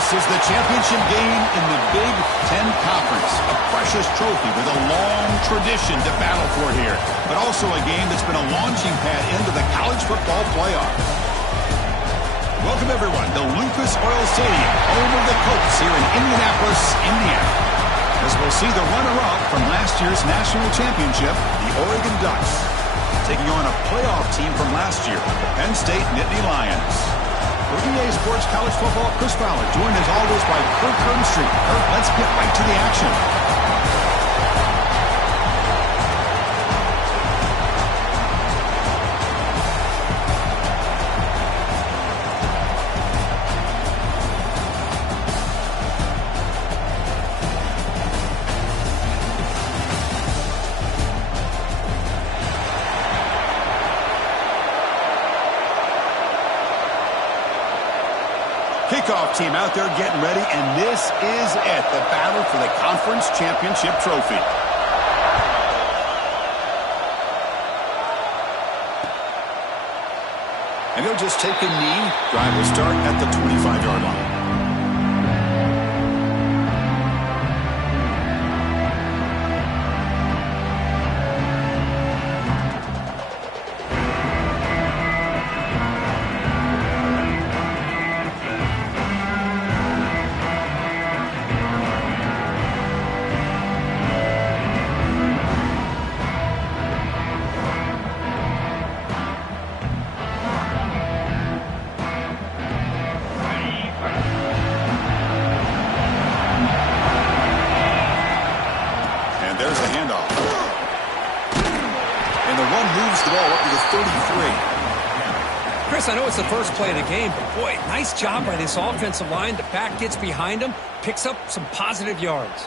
This is the championship game in the Big Ten Conference. A precious trophy with a long tradition to battle for here, but also a game that's been a launching pad into the college football playoff. Welcome, everyone, to Lucas Oil Stadium, home of the Colts here in Indianapolis, Indiana. As we'll see the runner-up from last year's national championship, the Oregon Ducks, taking on a playoff team from last year, the Penn State Nittany Lions. For EA Sports College Football, Chris Fowler, joined as always by Kirk Herbstreit. Kirk, let's get right to the action. Kickoff team out there getting ready, and this is it, the battle for the conference championship trophy. And he'll just take a knee. Drive will start at the 25-yard line. I know it's the first play of the game, but boy, nice job by this offensive line. The back gets behind him, picks up some positive yards.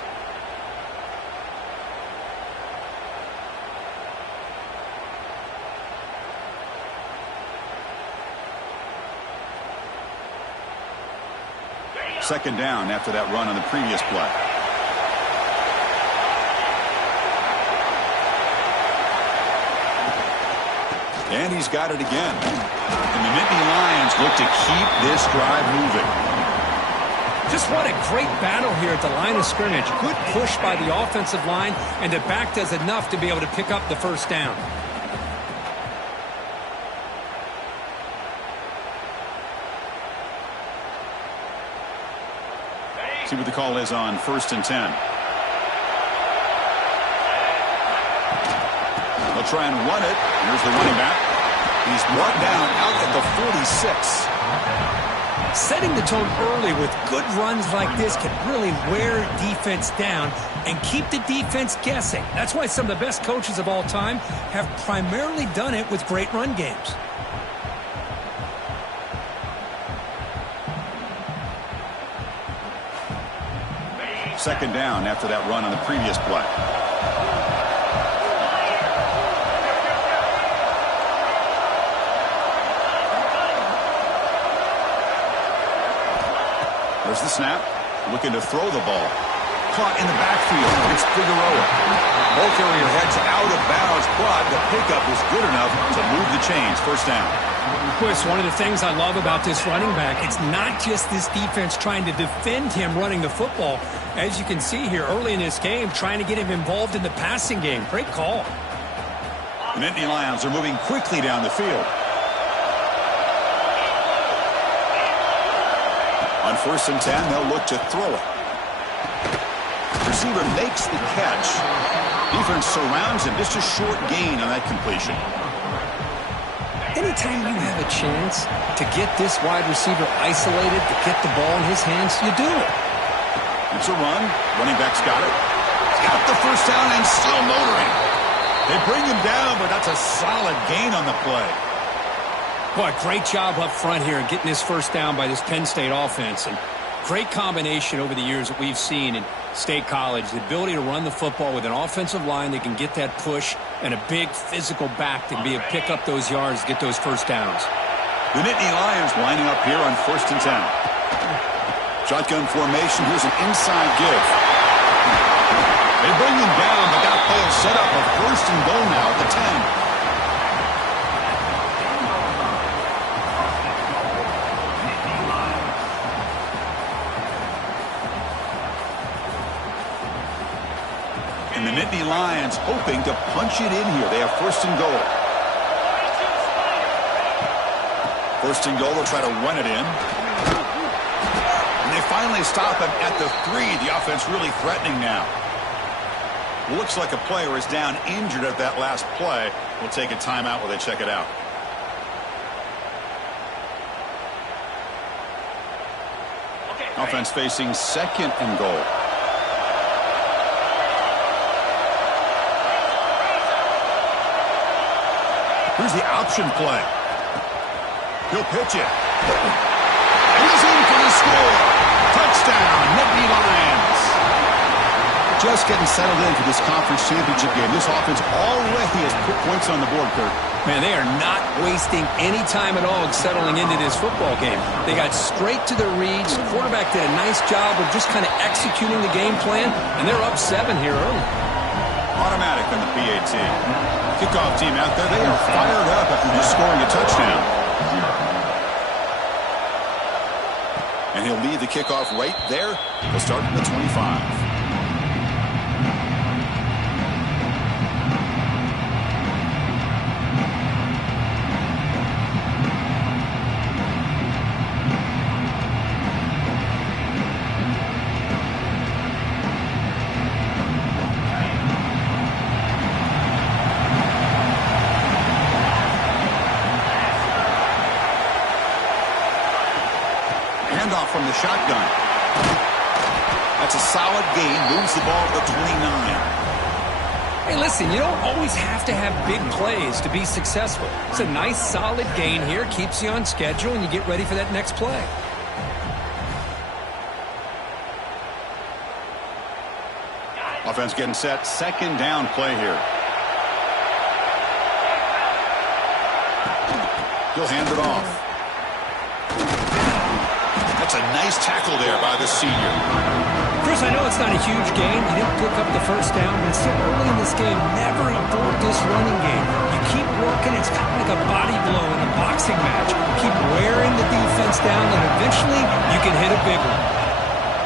Second down after that run on the previous play. And he's got it again. And the Nittany Lions look to keep this drive moving. Just what a great battle here at the line of scrimmage. Good push by the offensive line, and the back does enough to be able to pick up the first down. See what the call is on 1st and 10. They'll try and run it. Here's the running back. He's brought down out at the 46. Setting the tone early with good runs like this can really wear defense down and keep the defense guessing. That's why some of the best coaches of all time have primarily done it with great run games. Second down after that run on the previous play. There's the snap. Looking to throw the ball. Caught in the backfield. It's Figueroa. Ball carrier heads out of bounds, but the pickup is good enough to move the chains. First down. Chris, one of the things I love about this running back, it's not just this defense trying to defend him running the football. As you can see here early in this game, trying to get him involved in the passing game. Great call. The Nittany Lions are moving quickly down the field. On 1st and 10, they'll look to throw it. Receiver makes the catch. Defense surrounds him. Just a short gain on that completion. Anytime you have a chance to get this wide receiver isolated, to get the ball in his hands, you do it. It's a run. Running back's got it. He's got the first down and still motoring. They bring him down, but that's a solid gain on the play. Boy, great job up front here in getting this first down by this Penn State offense. And great combination over the years that we've seen in State College. The ability to run the football with an offensive line that can get that push and a big physical back to be able to pick up those yards, get those first downs. The Nittany Lions lining up here on 1st and 10. Shotgun formation. Here's an inside give. They bring him down, but that play will set up a 1st and goal now at the 10. And the Nittany Lions hoping to punch it in here. They have first and goal. First and goal, they'll try to run it in. And they finally stop him at the 3. The offense really threatening now. Looks like a player is down injured at that last play. We'll take a timeout while they check it out. Offense facing second and goal. Here's the option play. He'll pitch it. And he's in for the score. Touchdown, Nittany Lions. Just getting settled in for this conference championship game. This offense already has put points on the board, Kurt. Man, they are not wasting any time at all settling into this football game. They got straight to their reads. The quarterback did a nice job of just kind of executing the game plan, and they're up 7 here early. Automatic on the PAT. Kickoff team out there. They are fired up after just scoring a touchdown. And he'll lead the kickoff right there. He'll start from the 25. Handoff from the shotgun. That's a solid gain. Moves the ball to the 29. Hey, listen, you don't always have to have big plays to be successful. It's a nice, solid gain here. Keeps you on schedule, and you get ready for that next play. Offense getting set. Second down play here. He'll hand it off. That's a nice tackle there by the senior. Chris, I know it's not a huge gain. You didn't pick up the first down, but it's still early in this game. Never abort this running game. You keep working. It's kind of like a body blow in a boxing match. Keep wearing the defense down, and eventually you can hit a big one.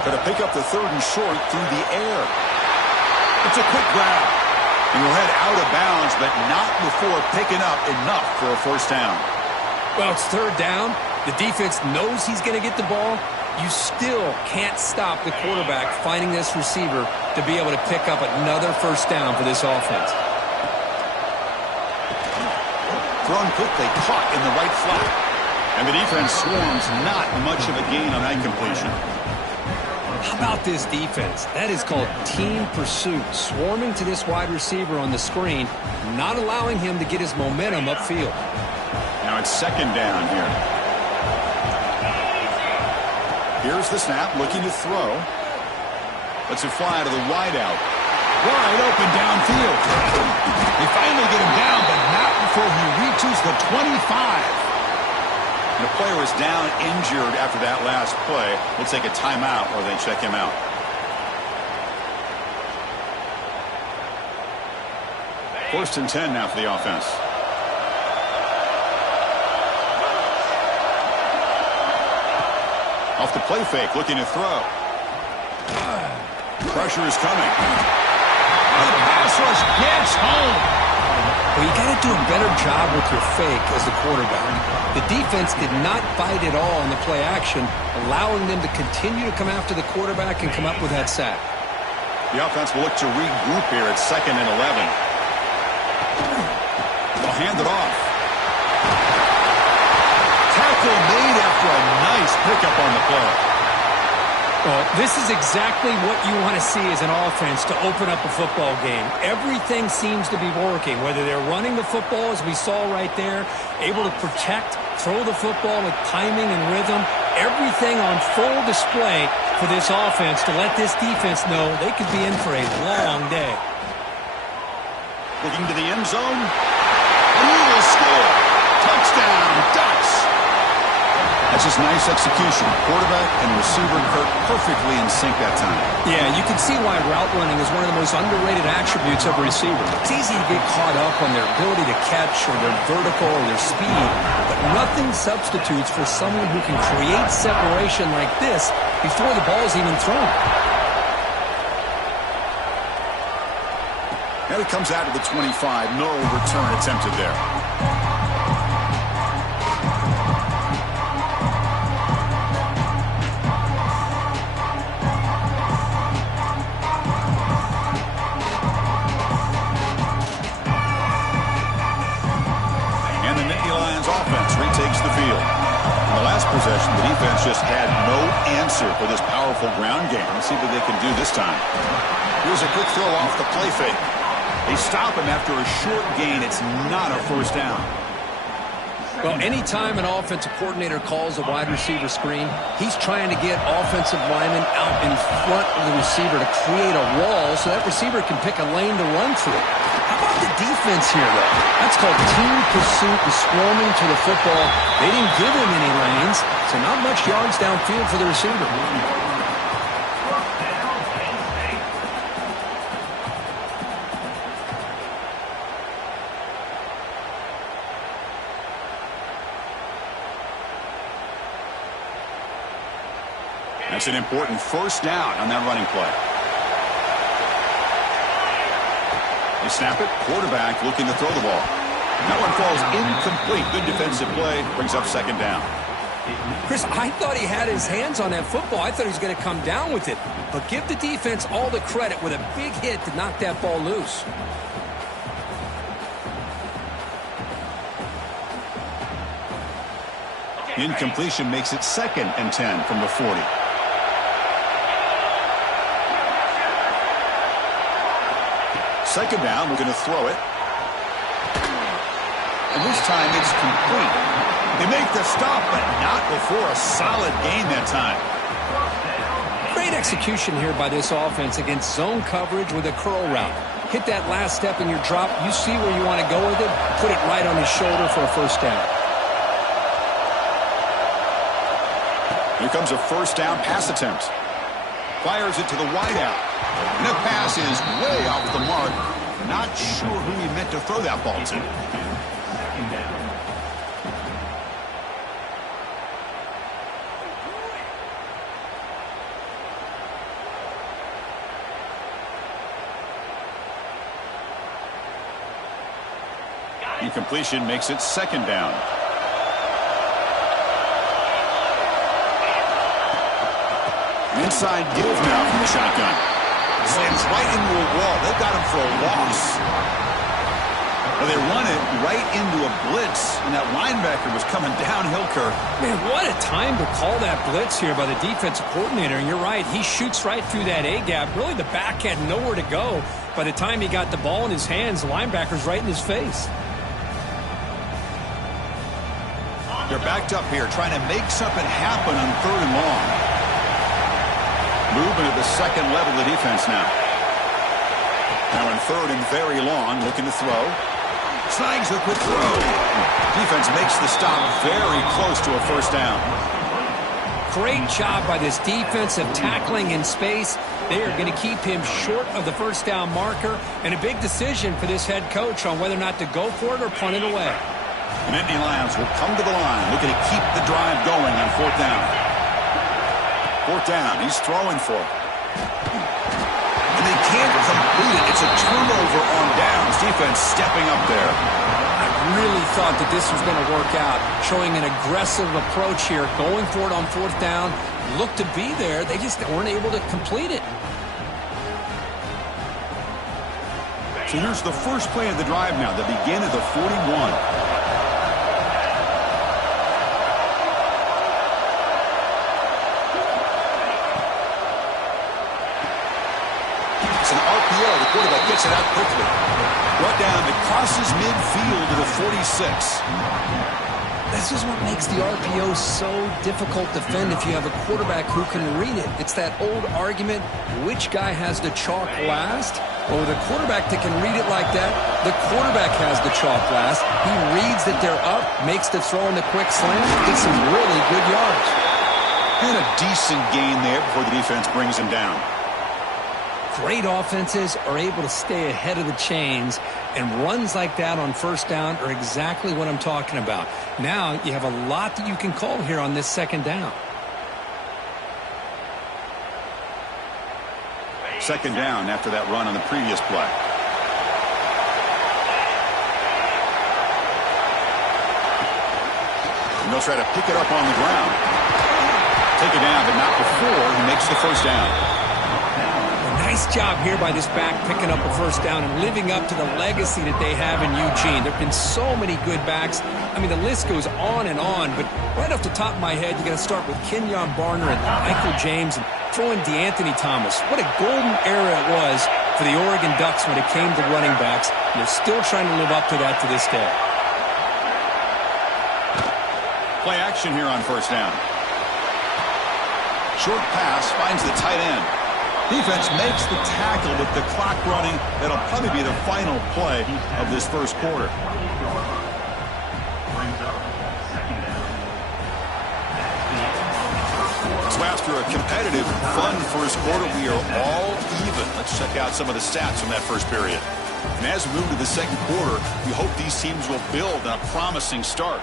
Got to pick up the third and short through the air. It's a quick grab. And he'll head out of bounds, but not before picking up enough for a first down. Well, it's third down. The defense knows he's going to get the ball. You still can't stop the quarterback finding this receiver to be able to pick up another first down for this offense. Thrown quickly, caught in the right flat. And the defense swarms, not much of a gain on that completion. How about this defense? That is called team pursuit. Swarming to this wide receiver on the screen, not allowing him to get his momentum upfield. Now it's second down here. Here's the snap, looking to throw. Lets it fly to the wideout. Wide open downfield. They finally get him down, but not before he reaches the 25. And the player is down injured after that last play. We'll take a timeout while they check him out. First and 10 now for the offense. Off the play fake, looking to throw. Pressure is coming. And the pass rush gets home. Well, you got to do a better job with your fake as the quarterback. The defense did not bite at all in the play action, allowing them to continue to come after the quarterback and come up with that sack. The offense will look to regroup here at second and 11. They'll hand it off. Tackle made after a nice pickup on the play. Well, this is exactly what you want to see as an offense to open up a football game. Everything seems to be working, whether they're running the football, as we saw right there, able to protect, throw the football with timing and rhythm, everything on full display for this offense to let this defense know they could be in for a long day. Looking to the end zone. And he will score. Touchdown, Ducks. That's just nice execution. Quarterback and receiver perfectly in sync that time. Yeah, you can see why route running is one of the most underrated attributes of a receiver. It's easy to get caught up on their ability to catch or their vertical or their speed, but nothing substitutes for someone who can create separation like this before the ball is even thrown. And it comes out to the 25. No return attempted there. Takes the field. In the last possession, the defense just had no answer for this powerful ground game. Let's see what they can do this time. Here's a quick throw off the play fake. They stop him after a short gain. It's not a first down. Well, anytime an offensive coordinator calls a wide receiver screen, he's trying to get offensive linemen out in front of the receiver to create a wall so that receiver can pick a lane to run through. How about the defense here, though? That's called team pursuit and swarming to the football. They didn't give him any lanes, so not much yards downfield for the receiver. That's an important first down on that running play. They snap it. Quarterback looking to throw the ball. That one falls incomplete. Good defensive play. Brings up second down. Chris, I thought he had his hands on that football. I thought he was going to come down with it. But give the defense all the credit with a big hit to knock that ball loose. Incompletion makes it 2nd and 10 from the 40. Second down, we're going to throw it. And this time it's complete. They make the stop, but not before a solid gain that time. Great execution here by this offense against zone coverage with a curl route. Hit that last step in your drop. You see where you want to go with it. Put it right on his shoulder for a first down. Here comes a first down pass attempt. Fires it to the wideout. And the pass is way off the mark. Not sure who he meant to throw that ball to. Incompletion makes it second down. Inside deals now from the shotgun. Slams right into a wall. They've got him for a loss. Well, they run it right into a blitz, and that linebacker was coming downhill, Kirk. Man, what a time to call that blitz here by the defensive coordinator. And you're right, he shoots right through that A-gap. Really, the back had nowhere to go. By the time he got the ball in his hands, the linebacker's right in his face. They're backed up here, trying to make something happen on 3rd and long. Moving to the second level of the defense now. Now in 3rd and very long, looking to throw. Snags the quick throw. Defense makes the stop very close to a first down. Great job by this defense of tackling in space. They are going to keep him short of the first down marker, and a big decision for this head coach on whether or not to go for it or punt it away. And Nittany Lions will come to the line, looking to keep the drive going on 4th down. 4th down, he's throwing for it. And they can't complete it. It's a turnover on downs. Defense stepping up there. I really thought that this was going to work out, showing an aggressive approach here, going for it on 4th down. Looked to be there. They just weren't able to complete it. So here's the first play of the drive now, the begin of the 41. The quarterback gets it out quickly. Brought down, it crosses midfield to the 46. This is what makes the RPO so difficult to defend if you have a quarterback who can read it. It's that old argument, which guy has the chalk last? Well, with a quarterback that can read it like that, the quarterback has the chalk last. He reads that they're up, makes the throw in the quick slant, gets some really good yards. And a decent gain there before the defense brings him down. Great offenses are able to stay ahead of the chains, and runs like that on first down are exactly what I'm talking about. Now you have a lot that you can call here on this second down. Second down after that run on the previous play. And they'll try to pick it up on the ground. Take it down, but not before he makes the first down. Nice job here by this back picking up a first down and living up to the legacy that they have in Eugene. There have been so many good backs. I mean, the list goes on and on, but right off the top of my head, you're going to start with Kenyon Barner and Michael James and throw in DeAnthony Thomas. What a golden era it was for the Oregon Ducks when it came to running backs. And they're still trying to live up to that to this day. Play action here on first down. Short pass finds the tight end. Defense makes the tackle with the clock running. That'll probably be the final play of this first quarter. So after a competitive, fun first quarter, we are all even. Let's check out some of the stats from that first period. And as we move to the second quarter, we hope these teams will build on a promising start.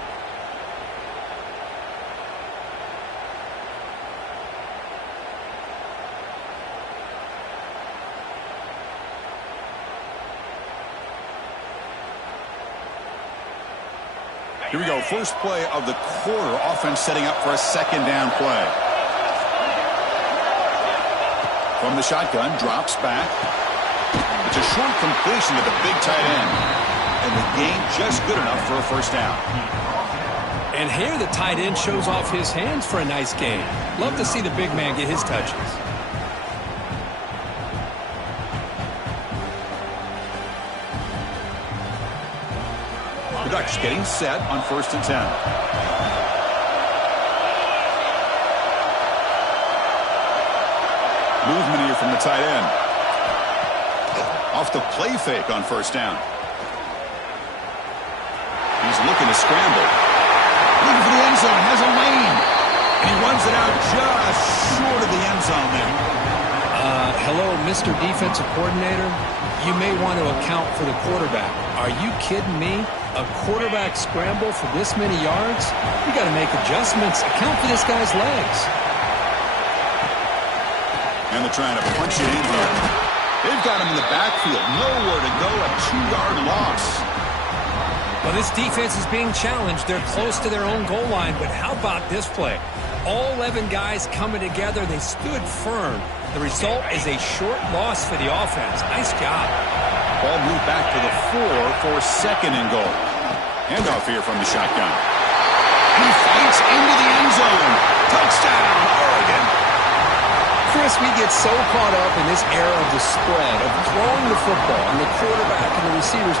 Here we go, first play of the quarter. Offense setting up for a second down play. From the shotgun, drops back. It's a short completion to the big tight end. And the gain just good enough for a first down. And here the tight end shows off his hands for a nice gain. Love to see the big man get his touches. The Ducks getting set on 1st and 10. Movement here from the tight end. Off the play fake on first down. He's looking to scramble. Looking for the end zone. Has a lane. And he runs it out just short of the end zone there. Hello, Mr. Defensive Coordinator. You may want to account for the quarterback. Are you kidding me? A quarterback scramble for this many yards? You got to make adjustments. Account for this guy's legs. And they're trying to punch it in here. They've got him in the backfield. Nowhere to go. A 2-yard loss. Well, this defense is being challenged. They're close to their own goal line. But how about this play? All 11 guys coming together. They stood firm. The result is a short loss for the offense. Nice job. Ball moved back to the 4 for second and goal. Handoff here from the shotgun. He fights into the end zone. Touchdown, Oregon. Chris, we get so caught up in this era of the spread, of throwing the football and the quarterback and the receivers.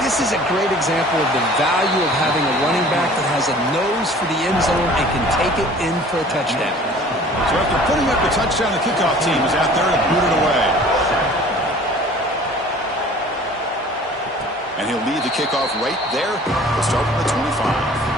This is a great example of the value of having a running back that has a nose for the end zone and can take it in for a touchdown. So after putting up the touchdown, the kickoff team is out there to boot it away. And he'll lead the kickoff right there. We'll start from the 25.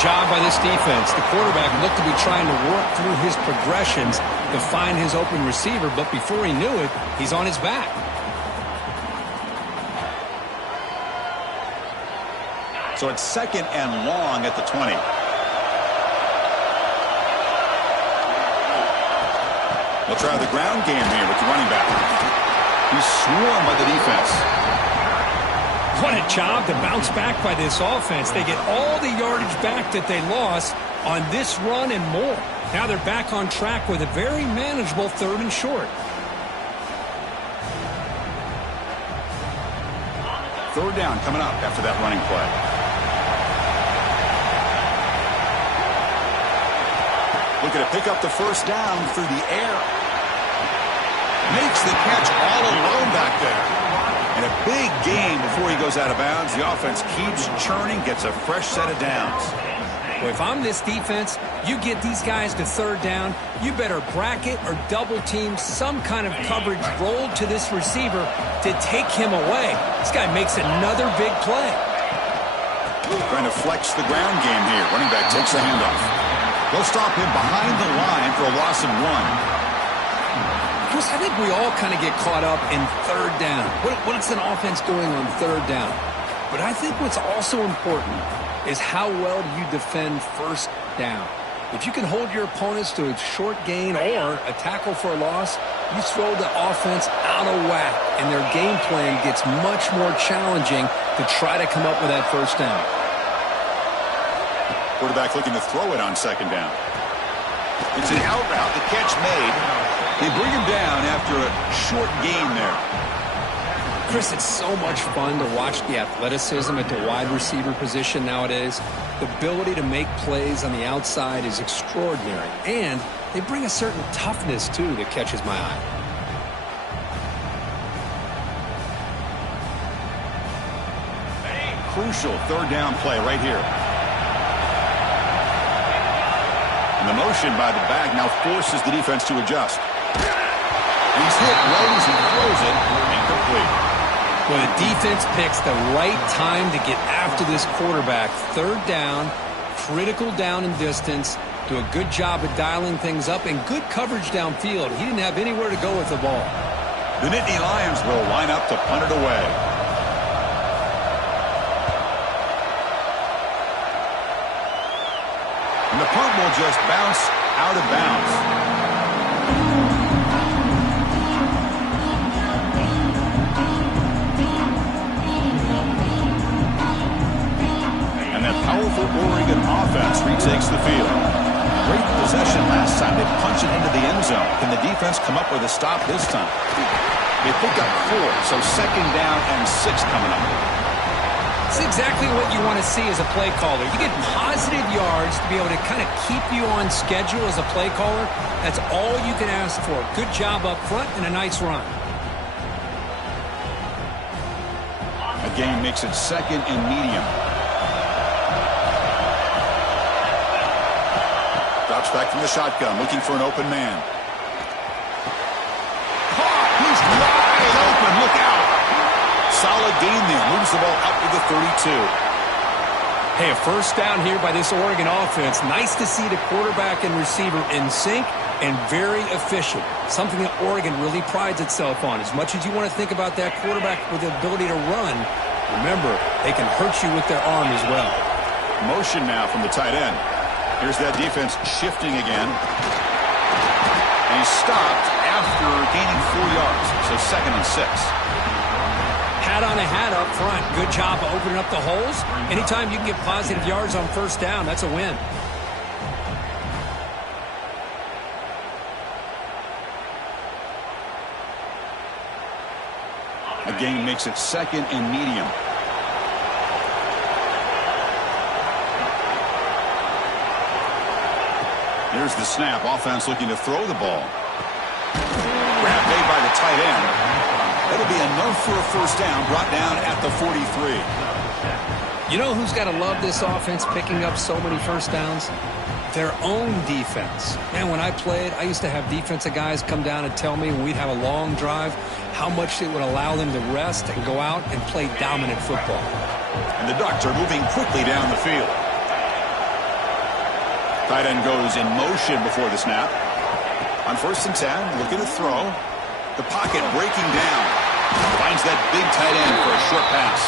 Job by this defense. The quarterback looked to be trying to work through his progressions to find his open receiver, but before he knew it, he's on his back. So it's second and long at the 20. They'll try the ground game here with the running back. He's swarmed by the defense. What a job to bounce back by this offense. They get all the yardage back that they lost on this run and more. Now they're back on track with a very manageable 3rd and short. 3rd down coming up after that running play. Looking to pick up the first down through the air. Makes the catch all alone back there. And a big gain before he goes out of bounds. The offense keeps churning, gets a fresh set of downs. Well, if I'm this defense, you get these guys to third down, you better bracket or double team some kind of coverage rolled to this receiver to take him away. This guy makes another big play. Trying to flex the ground game here. Running back takes the handoff. They'll stop him behind the line for a loss of 1. Chris, I think we all kind of get caught up in third down. What's an offense doing on third down? But I think what's also important is how well do you defend first down. If you can hold your opponents to a short gain or a tackle for a loss, you throw the offense out of whack, and their game plan gets much more challenging to try to come up with that first down. Quarterback looking to throw it on second down. It's an out route. The catch made. They bring him down after a short gain there. Chris, it's so much fun to watch the athleticism at the wide receiver position nowadays. The ability to make plays on the outside is extraordinary, and they bring a certain toughness, too, that catches my eye. Crucial third down play right here. And the motion by the back now forces the defense to adjust. He's hit right as he throws it. Incomplete. Well, the defense picks the right time to get after this quarterback. Third down, critical down and distance. Do a good job of dialing things up and good coverage downfield. He didn't have anywhere to go with the ball. The Nittany Lions will line up to punt it away. And the punt will just bounce out of bounds. Powerful Oregon offense retakes the field. Great possession last time. They punch it into the end zone. Can the defense come up with a stop this time? They pick up 4, so second down and 6 coming up. It's exactly what you want to see as a play caller. You get positive yards to be able to kind of keep you on schedule as a play caller. That's all you can ask for. Good job up front and a nice run. A gain makes it second and medium. Drops back from the shotgun, looking for an open man. He's wide open. Look out. Solid gain there. Moves the ball up to the 32. Hey, a first down here by this Oregon offense. Nice to see the quarterback and receiver in sync and very efficient. Something that Oregon really prides itself on. As much as you want to think about that quarterback with the ability to run, remember, they can hurt you with their arm as well. Motion now from the tight end. Here's that defense shifting again. And he's stopped after gaining 4 yards. So second and 6. Hat on a hat up front. Good job of opening up the holes. Anytime you can get positive yards on first down, that's a win. A gain makes it second and medium. Here's the snap. Offense looking to throw the ball. Grab made by the tight end. That'll be enough for a first down. Brought down at the 43. You know who's got to love this offense picking up so many first downs? Their own defense. Man, when I played, I used to have defensive guys come down and tell me when we'd have a long drive how much it would allow them to rest and go out and play dominant football. And the Ducks are moving quickly down the field. Tight end goes in motion before the snap. On first and 10, looking to throw. The pocket breaking down. Finds that big tight end for a short pass.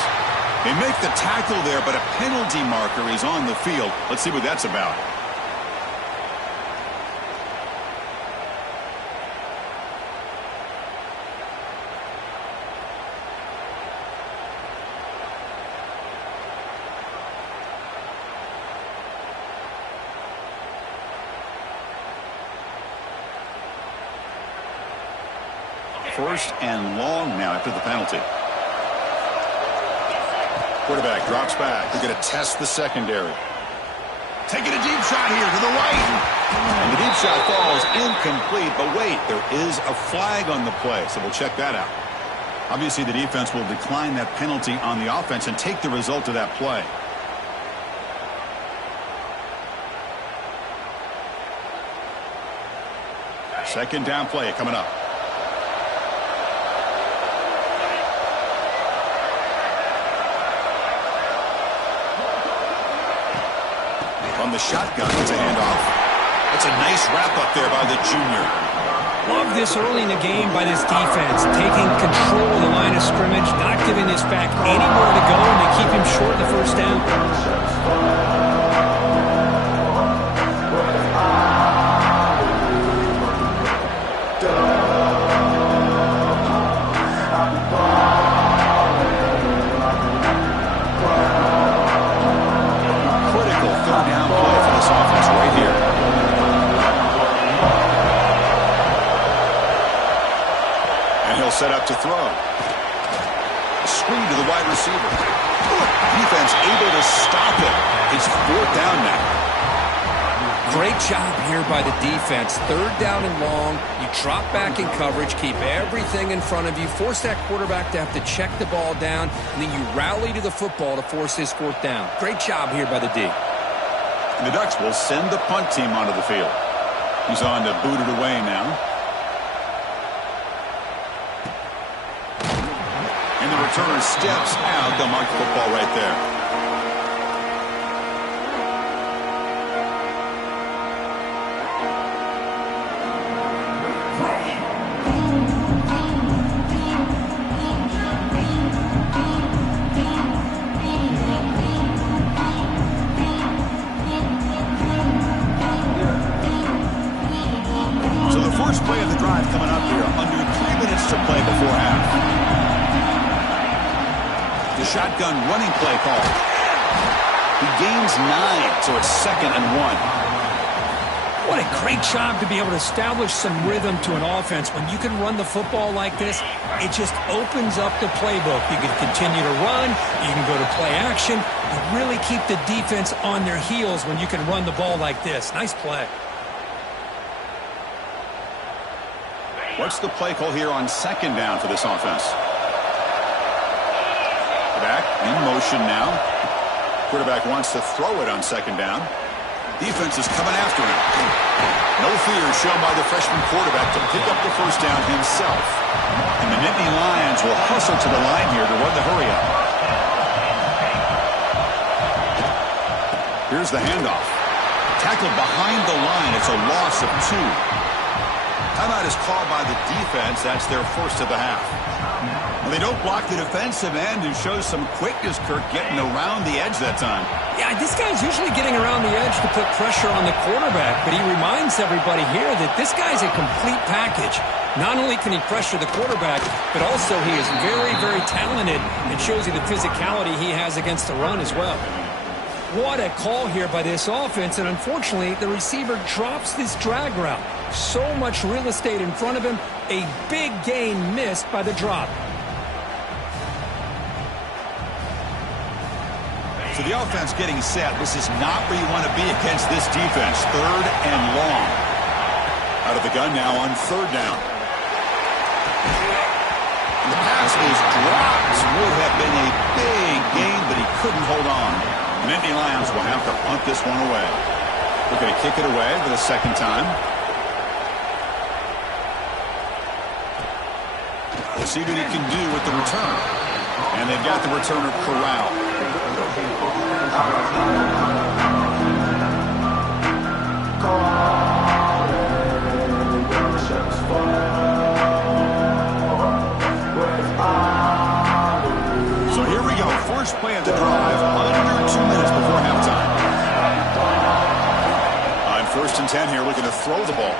They make the tackle there, but a penalty marker is on the field. Let's see what that's about. First and long now after the penalty. Quarterback drops back. They're going to test the secondary. Taking a deep shot here to the right. And the deep shot falls incomplete. But wait, there is a flag on the play, so we'll check that out. Obviously, the defense will decline that penalty on the offense and take the result of that play. Second down play coming up. From the shotgun, it's a handoff. It's a nice wrap-up there by the junior. Love this early in the game by this defense, taking control of the line of scrimmage, not giving this back anywhere to go, and they keep him short of the first down. Critical third down play for this offense right here. He'll set up to throw. Screen to the wide receiver. Defense able to stop it. It's fourth down now. Great job here by the defense. Third down and long. You drop back in coverage, keep everything in front of you, force that quarterback to have to check the ball down, and then you rally to the football to force this fourth down. Great job here by the D. And the Ducks will send the punt team onto the field. He's on to boot it away now. And the returner steps out. They'll mark the football right there. So the first play of the drive coming up here. Under 3 minutes to play before half. The shotgun running play call. He gains 9, so it's 2nd and 1. What a great job to be able to establish some rhythm to an offense. When you can run the football like this, it just opens up the playbook. You can continue to run. You can go to play action. You really keep the defense on their heels when you can run the ball like this. Nice play. What's the play call here on 2nd down for this offense? Back in motion now. Quarterback wants to throw it on 2nd down. Defense is coming after him. No fear shown by the freshman quarterback to pick up the first down himself. And the Nittany Lions will hustle to the line here to run the hurry up. Here's the handoff. Tackled behind the line. It's a loss of 2. Timeout is called by the defense. That's their first of the half. Well, they don't block the defensive end, who shows some quickness, Kirk, getting around the edge that time. Yeah, this guy's usually getting around the edge to put pressure on the quarterback, but he reminds everybody here that this guy's a complete package. Not only can he pressure the quarterback, but also he is very, very talented and shows you the physicality he has against the run as well. What a call here by this offense, and unfortunately, the receiver drops this drag route. So much real estate in front of him, a big gain missed by the drop. So the offense getting set. This is not where you want to be against this defense. 3rd and long. Out of the gun now on 3rd down. And the pass is dropped. Would have been a big gain, but he couldn't hold on. The Nittany Lions will have to punt this one away. They're going to kick it away for the 2nd time. We'll see what he can do with the return. And they've got the returner corralled. So here we go. First play of the drive, under 2 minutes before halftime. On 1st and 10 here, looking to throw the ball.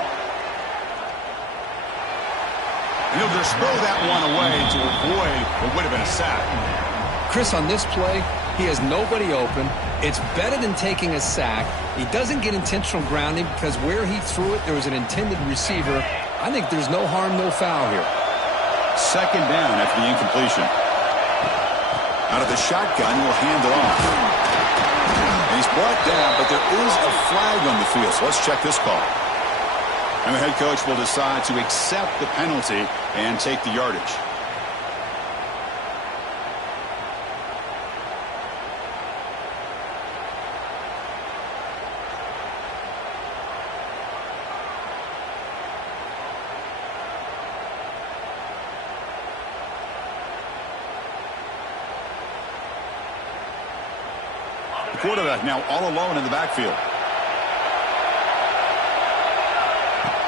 And he'll just throw that one away to avoid what would have been a sack. Chris, on this play, he has nobody open. It's better than taking a sack. He doesn't get intentional grounding because where he threw it, there was an intended receiver. I think there's no harm, no foul here. 2nd down after the incompletion. Out of the shotgun, he'll hand it off. And he's brought down, but there is a flag on the field, so let's check this call. And the head coach will decide to accept the penalty and take the yardage. The quarterback now all alone in the backfield.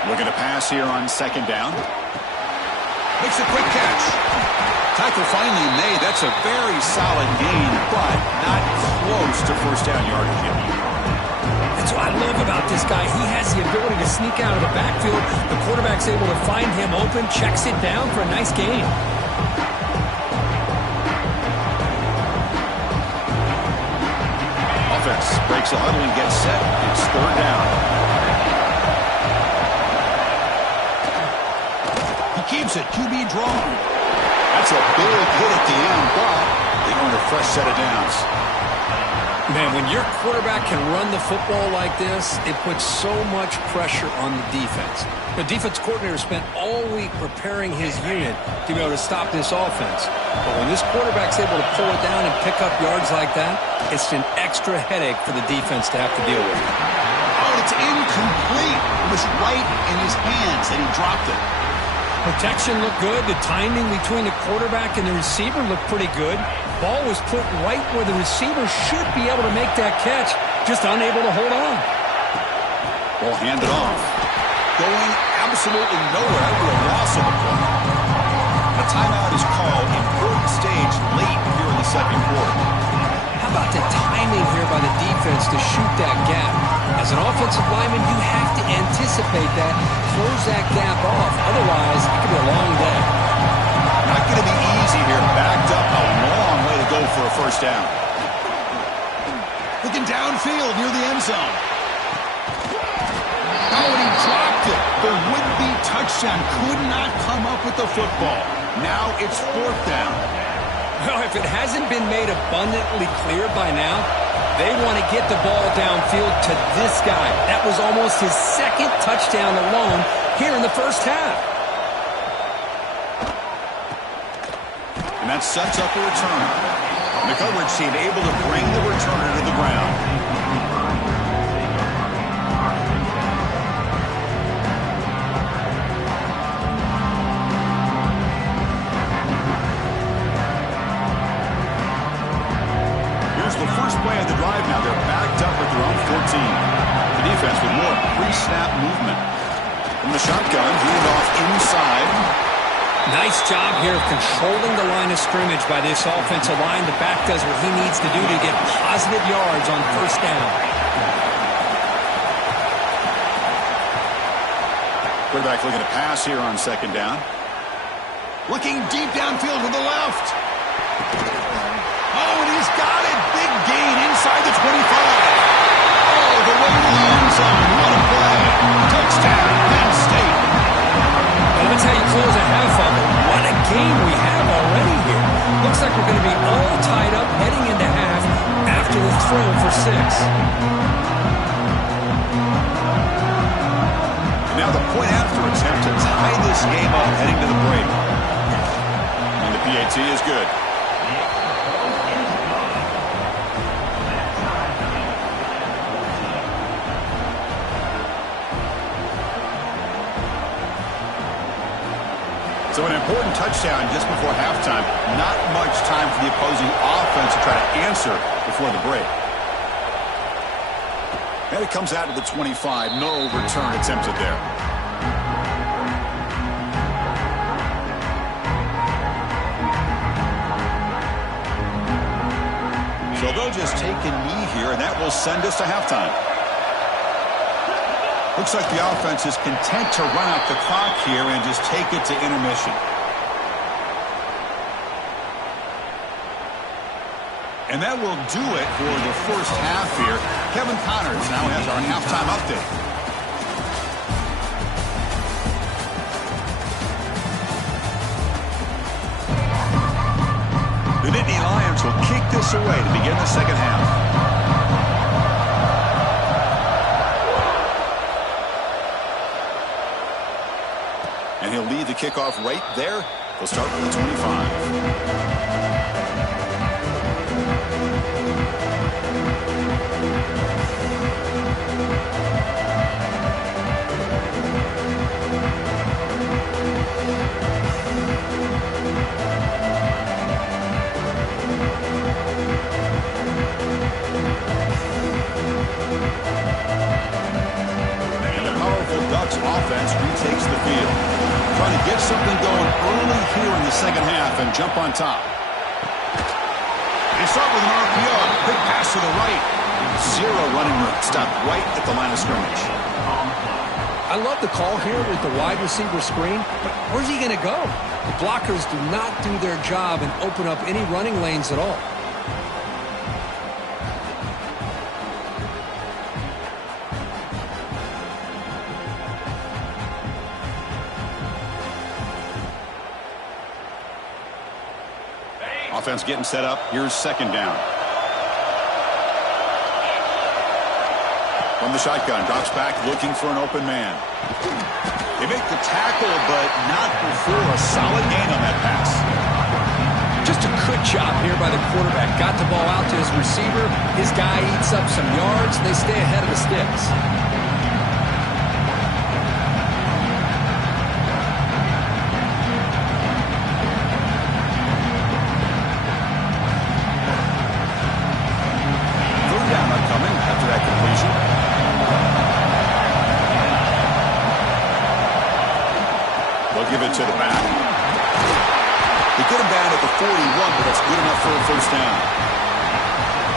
Looking to pass here on second down. Makes a quick catch. Tackle finally made. That's a very solid gain, but not close to first down yardage yet. That's what I love about this guy. He has the ability to sneak out of the backfield. The quarterback's able to find him open, checks it down for a nice gain. Offense breaks the huddle and gets set. It's third down. He keeps it. QB draw. That's a big hit at the end, but they earn a fresh set of downs. Man, when your quarterback can run the football like this, it puts so much pressure on the defense. The defense coordinator spent all week preparing his unit to be able to stop this offense. But when this quarterback's able to pull it down and pick up yards like that, it's an extra headache for the defense to have to deal with. Oh, it's incomplete. It was right in his hands, and he dropped it. Protection looked good. The timing between the quarterback and the receiver looked pretty good. Ball was put right where the receiver should be able to make that catch, just unable to hold on. Ball handed off. Going absolutely nowhere with a loss of the play. A timeout is called. Important stage late here in the second quarter. How about the timing here by the defense to shoot that gap? As an offensive lineman, you have to anticipate that, close that gap off. Otherwise, it could be a long day. Not going to be easy here. Backed up a long way to go for a first down. Looking downfield near the end zone. Oh, and he dropped it. The would-be touchdown could not come up with the football. Now it's fourth down. Well, if it hasn't been made abundantly clear by now, they want to get the ball downfield to this guy. That was almost his second touchdown alone here in the first half. And that sets up a return. The coverage team able to bring the returner to the ground. Here's the first play of the drive now. They're backed up at their own 14. The defense with more pre-snap movement. From the shotgun, handed off inside. Nice job here of controlling the line of scrimmage by this offensive line. The back does what he needs to do to get positive yards on first down. Quarterback looking to pass here on second down. Looking deep downfield with the left. Oh, and he's got it. Big gain inside the 25. All the way to the end zone. What a play. Touchdown, Penn State. Well, that's how you close a half of it. What a game we have already here. Looks like we're going to be all tied up heading into half after the throw for 6. And now the point after attempt to tie this game up heading to the break. And the PAT is good. So an important touchdown just before halftime. Not much time for the opposing offense to try to answer before the break. And it comes out to the 25. No return attempted there. So they'll just take a knee here, and that will send us to halftime. Looks like the offense is content to run out the clock here and just take it to intermission. And that will do it for the first half here. Kevin Connors now has our halftime update. The Nittany Lions will kick this away to begin the second half. And he'll lead the kickoff right there. He'll start with the 25. offense retakes the field. Trying to get something going early here in the second half and jump on top. They start with an RPO. Quick pass to the right. Zero running room. Stopped right at the line of scrimmage. I love the call here with the wide receiver screen, but where's he going to go? The blockers do not do their job and open up any running lanes at all. Offense getting set up. Here's second down. From the shotgun, drops back looking for an open man. They make the tackle, but not before a solid gain on that pass. Just a good job here by the quarterback. Got the ball out to his receiver. His guy eats up some yards. They stay ahead of the sticks. Give it to the back. They get him down at the 41, but that's good enough for a first down.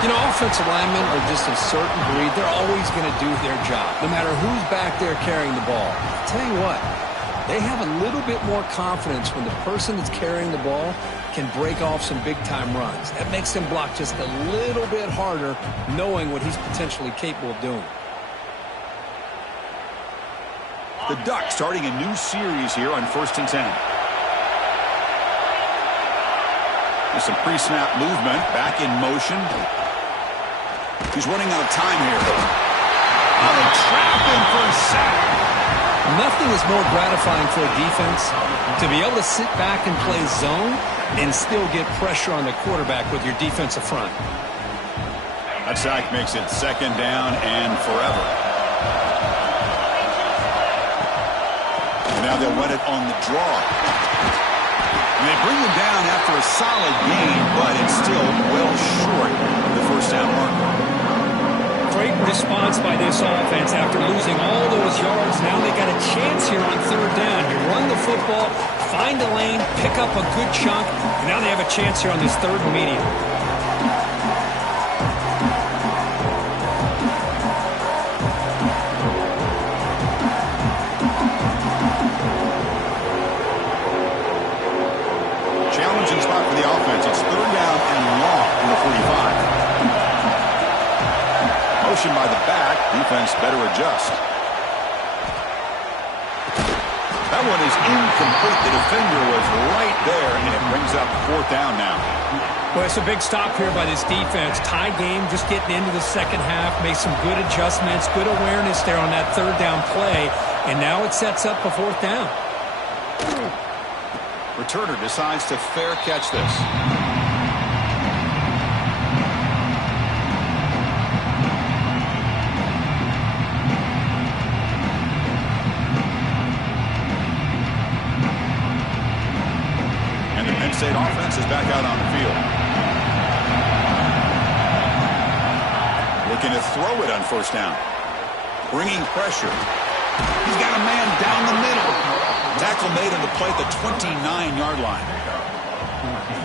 You know, offensive linemen are just a certain breed. They're always going to do their job, no matter who's back there carrying the ball. I'll tell you what, they have a little bit more confidence when the person that's carrying the ball can break off some big-time runs. That makes them block just a little bit harder, knowing what he's potentially capable of doing. The Ducks starting a new series here on 1st and 10. There's some pre-snap movement. Back in motion. He's running out of time here. Oh, they trap him for a sack. Nothing is more gratifying for a defense to be able to sit back and play zone and still get pressure on the quarterback with your defensive front. That sack makes it second down and forever. Now they'll run it on the draw. And they bring him down after a solid gain, but it's still well short of the first down marker. Great response by this offense after losing all those yards. Now they got a chance here on third down. You run the football, find a lane, pick up a good chunk, and now they have a chance here on this third and medium. Spot for the offense. It's third down and long in the 45. Motion by the back. Defense better adjust. That one is incomplete. The defender was right there, and it brings up fourth down now. Well, it's a big stop here by this defense. Tie game, just getting into the second half. Made some good adjustments, good awareness there on that third down play, and now it sets up a fourth down. Returner decides to fair catch this. And the Penn State offense is back out on the field. Looking to throw it on first down. Bringing pressure. He's got a man down the middle. Tackle made on the play at the 29-yard line.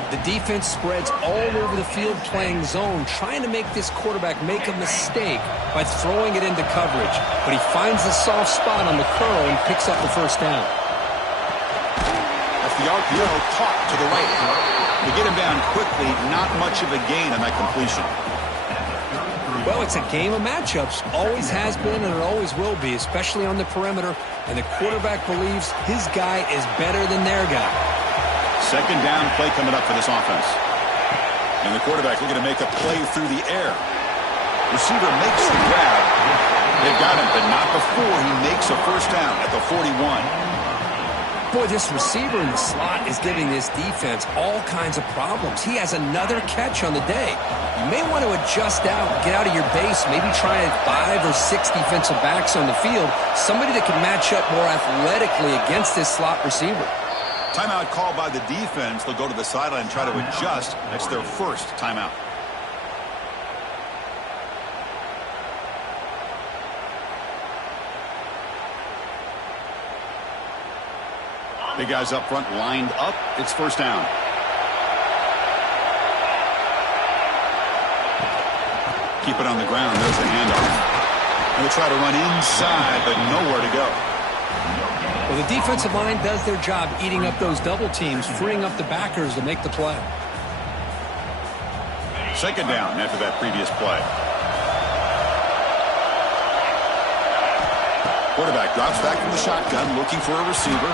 The defense spreads all over the field playing zone, trying to make this quarterback make a mistake by throwing it into coverage. But he finds the soft spot on the curl and picks up the first down. That's the RPO caught to the right. To get him down quickly, not much of a gain on that completion. Well, it's a game of matchups. Always has been and it always will be, especially on the perimeter. And the quarterback believes his guy is better than their guy. Second down play coming up for this offense. And the quarterback looking to make a play through the air. Receiver makes the grab. They've got him, but not before he makes a first down at the 41. Boy, this receiver in the slot is giving this defense all kinds of problems. He has another catch on the day. You may want to adjust out, get out of your base, maybe try 5 or 6 defensive backs on the field, somebody that can match up more athletically against this slot receiver. Timeout called by the defense. They'll go to the sideline and try to adjust. That's their first timeout. The guys up front lined up. It's first down. Keep it on the ground. There's the handoff. They'll try to run inside, but nowhere to go. Well, the defensive line does their job eating up those double teams, freeing up the backers to make the play. Second down after that previous play. Quarterback drops back from the shotgun, looking for a receiver.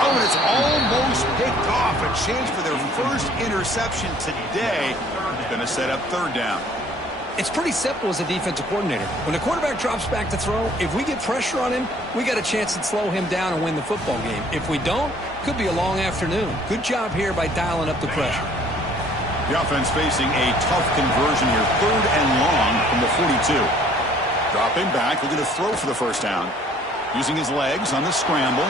Oh, and it's almost picked off. A chance for their first interception today. It's going to set up third down. It's pretty simple as a defensive coordinator. When the quarterback drops back to throw, if we get pressure on him, we got a chance to slow him down and win the football game. If we don't, could be a long afternoon. Good job here by dialing up the pressure. The offense facing a tough conversion here. Third and long from the 42. Dropping back, looking to throw for the first down. Using his legs on the scramble.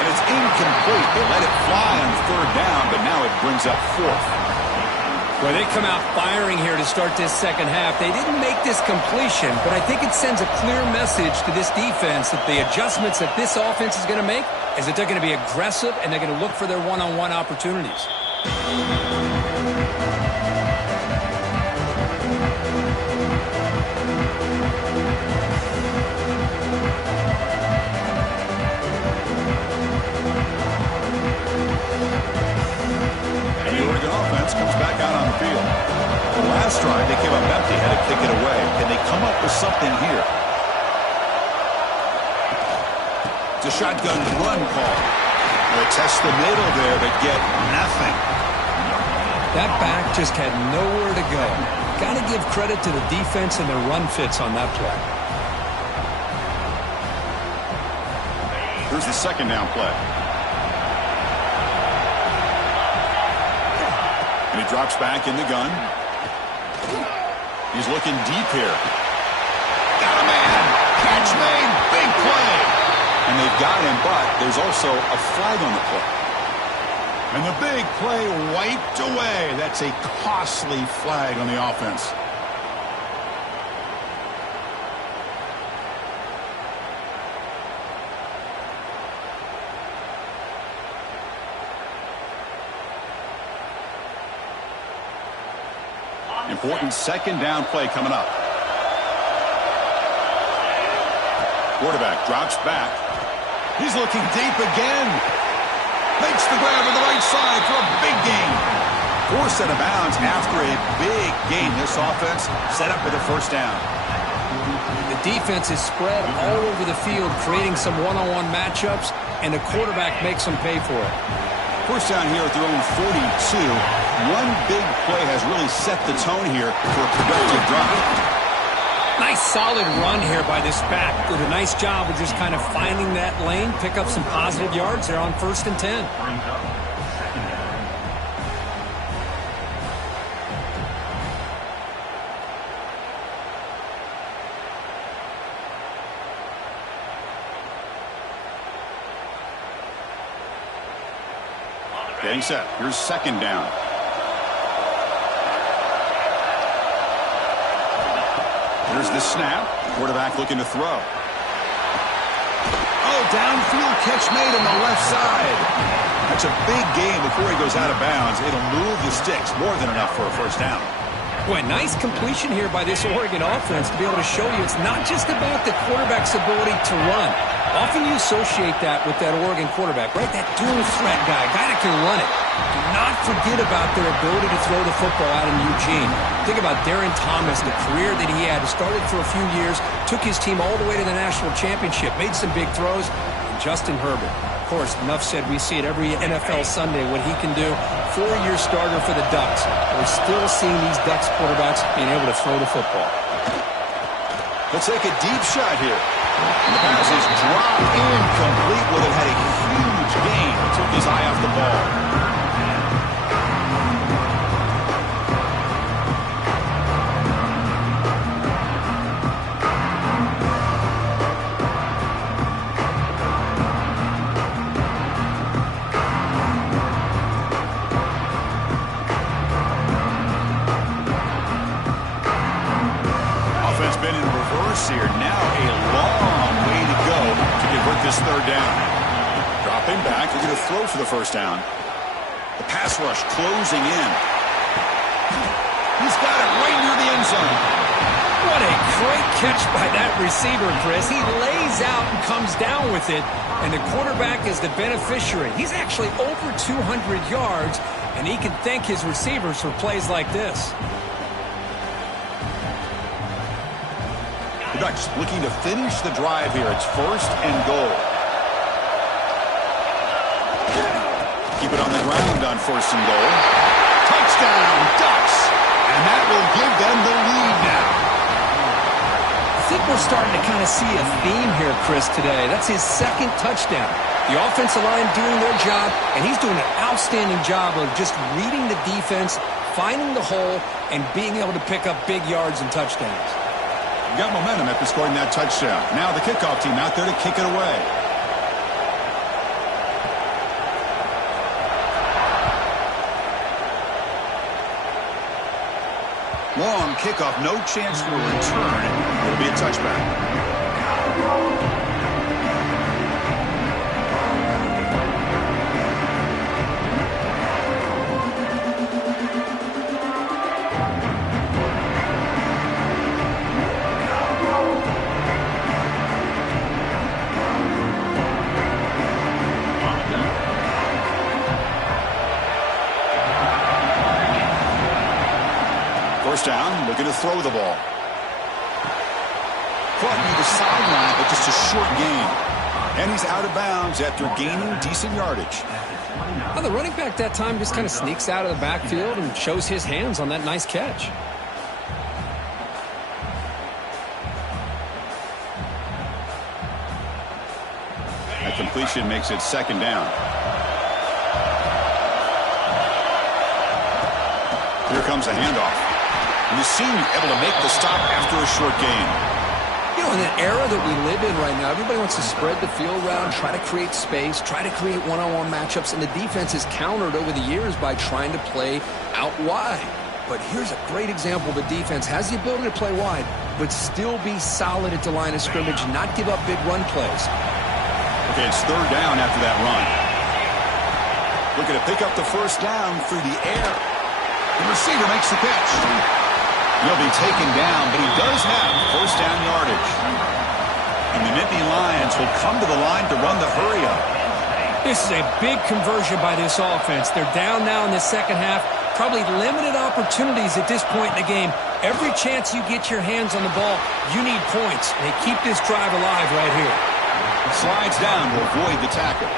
And it's incomplete. They let it fly on third down, but now it brings up fourth. Well, they come out firing here to start this second half. They didn't make this completion, but I think it sends a clear message to this defense that the adjustments that this offense is going to make is that they're going to be aggressive and they're going to look for their one-on-one opportunities. Comes back out on the field. The last drive, they came up empty, had to kick it away. Can they come up with something here? It's a shotgun run call. They test the middle there, but get nothing. That back just had nowhere to go. Got to give credit to the defense and their run fits on that play. Here's the second down play. And he drops back in the gun. He's looking deep here. Got a man. Catch made. Big play. And they've got him, but there's also a flag on the play. And the big play wiped away. That's a costly flag on the offense. Important second down play coming up. Quarterback drops back. He's looking deep again. Makes the grab on the right side for a big gain. Forced out of bounds after a big gain. This offense set up for the first down. The defense is spread all over the field, creating some one-on-one matchups, and the quarterback makes them pay for it. First down here at their own 42. One big play has really set the tone here for a productive drive. Nice solid run here by this back. Did a nice job of just kind of finding that lane, pick up some positive yards there on 1st and 10. Getting set. Here's second down. Here's the snap. Quarterback looking to throw. Oh, downfield catch made on the left side. That's a big gain before he goes out of bounds. It'll move the sticks. More than enough for a first down. Boy, nice completion here by this Oregon offense to be able to show you it's not just about the quarterback's ability to run. Often you associate that with that Oregon quarterback, right? That dual threat guy that can run it. Do not forget about their ability to throw the football out in Eugene. Think about Darren Thomas, the career that he had. Started for a few years, took his team all the way to the national championship, made some big throws. And Justin Herbert, of course, enough said, we see it every NFL Sunday what he can do. 4-year starter for the Ducks. We're still seeing these Ducks quarterbacks being able to throw the football. Let's take a deep shot here. And the pass is dropped incomplete. Well, it had a huge gain. Took his eye off the ball. Here. Now a long way to go to convert this third down. Dropping Stepping back, they're going to throw for the first down. The pass rush closing in. He's got it right near the end zone. What a great catch by that receiver, Chris. He lays out and comes down with it, and the quarterback is the beneficiary. He's actually over 200 yards, and he can thank his receivers for plays like this. The Ducks looking to finish the drive here. It's 1st and goal. Keep it on the ground on 1st and goal. Touchdown, Ducks! And that will give them the lead now. I think we're starting to kind of see a theme here, Chris, today. That's his 2nd touchdown. The offensive line doing their job, and he's doing an outstanding job of just reading the defense, finding the hole, and being able to pick up big yards and touchdowns. Got momentum after scoring that touchdown. Now the kickoff team out there to kick it away. Long kickoff, no chance for a return. It'll be a touchback. First down, looking to throw the ball. Caught near the sideline, but just a short gain. And he's out of bounds after gaining decent yardage. Well, the running back that time just kind of sneaks out of the backfield and shows his hands on that nice catch. That completion makes it 2nd down. Here comes a handoff. And the senior able to make the stop after a short gain. You know, in the era that we live in right now, everybody wants to spread the field around, try to create space, try to create one-on-one matchups, and the defense is countered over the years by trying to play out wide. But here's a great example. The defense has the ability to play wide, but still be solid at the line of scrimmage, not give up big run plays. Okay, it's 3rd down after that run. Looking to pick up the first down through the air. The receiver makes the catch. He'll be taken down, but he does have first down yardage. And the Nittany Lions will come to the line to run the hurry-up. This is a big conversion by this offense. They're down now in the 2nd half. Probably limited opportunities at this point in the game. Every chance you get your hands on the ball, you need points. They keep this drive alive right here. Slides down to avoid the tackle.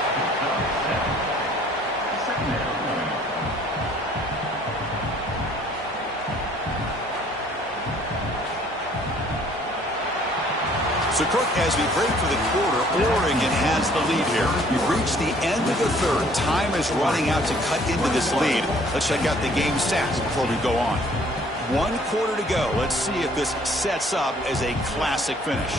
So, Kirk, as we break for the quarter, Oregon has the lead here. We've reached the end of the 3rd. Time is running out to cut into this lead. Let's check out the game stats before we go on. 1 quarter to go. Let's see if this sets up as a classic finish.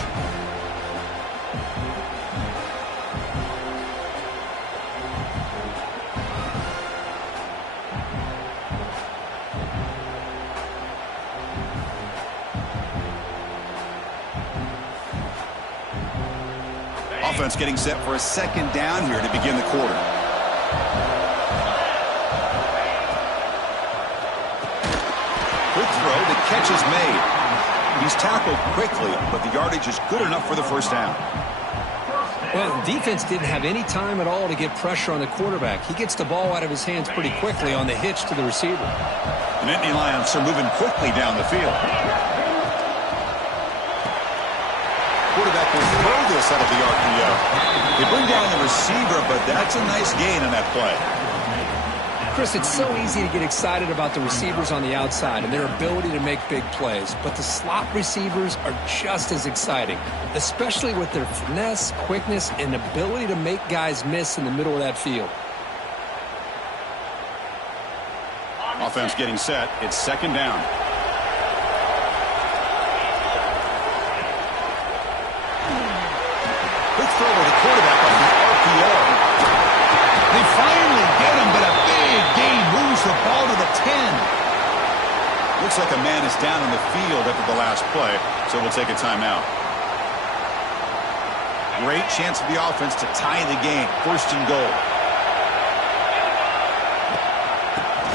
Offense getting set for a 2nd down here to begin the quarter. Quick throw, the catch is made. He's tackled quickly, but the yardage is good enough for the first down. Well, the defense didn't have any time at all to get pressure on the quarterback. He gets the ball out of his hands pretty quickly on the hitch to the receiver. The Nittany Lions are moving quickly down the field. Quarterback will throw this out of the RPO. They bring down the receiver, but that's a nice gain on that play. Chris, it's so easy to get excited about the receivers on the outside and their ability to make big plays, but the slot receivers are just as exciting, especially with their finesse, quickness, and ability to make guys miss in the middle of that field. Offense getting set. It's 2nd down. Quick throw to the quarterback on the RPO. They finally get him, but a big gain moves the ball to the 10. Looks like a man is down on the field after the last play, so we'll take a timeout. Great chance for the offense to tie the game. First and goal.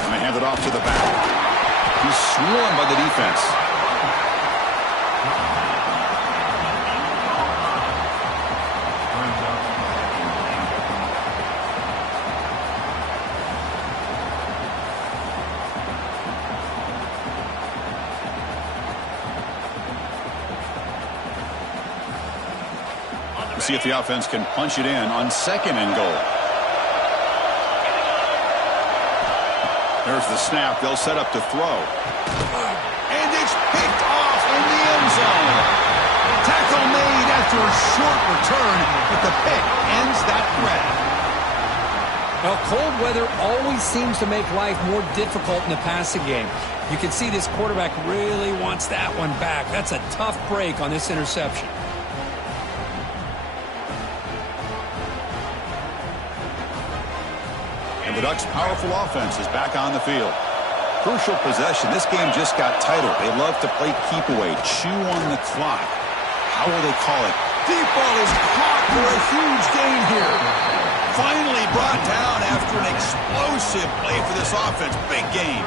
And they hand it off to the back. He's swarmed by the defense. See if the offense can punch it in on second and goal. There's the snap. They'll set up to throw. And it's picked off in the end zone. Tackle made after a short return, but the pick ends that threat. Well, cold weather always seems to make life more difficult in the passing game. You can see this quarterback really wants that one back. That's a tough break on this interception. The Ducks' powerful offense is back on the field. Crucial possession. This game just got tighter. They love to play keep away, chew on the clock. How will they call it? Deep ball is caught for a huge gain here. Finally brought down after an explosive play for this offense. Big game.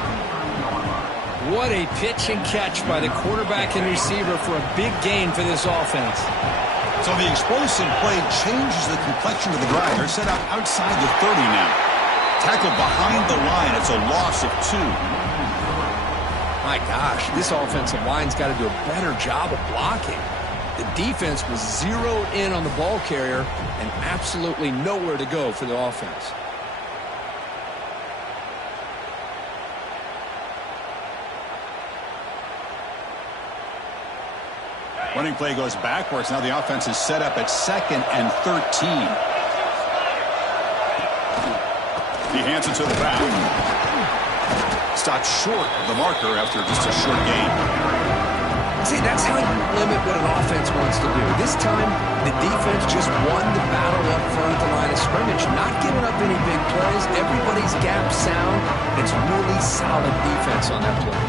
What a pitch and catch by the quarterback and receiver for a big gain for this offense. So the explosive play changes the complexion of the drive. They're set up outside the 30 now. Tackle behind the line. It's a loss of 2. My gosh, this offensive line's got to do a better job of blocking. The defense was zeroed in on the ball carrier and absolutely nowhere to go for the offense. Running play goes backwards. Now the offense is set up at second and 13. He hands it to the back. Stopped short of the marker after just a short gain. See, that's how you limit what an offense wants to do. This time, the defense just won the battle up front at the line of scrimmage, not giving up any big plays. Everybody's gap sound. It's really solid defense on that play.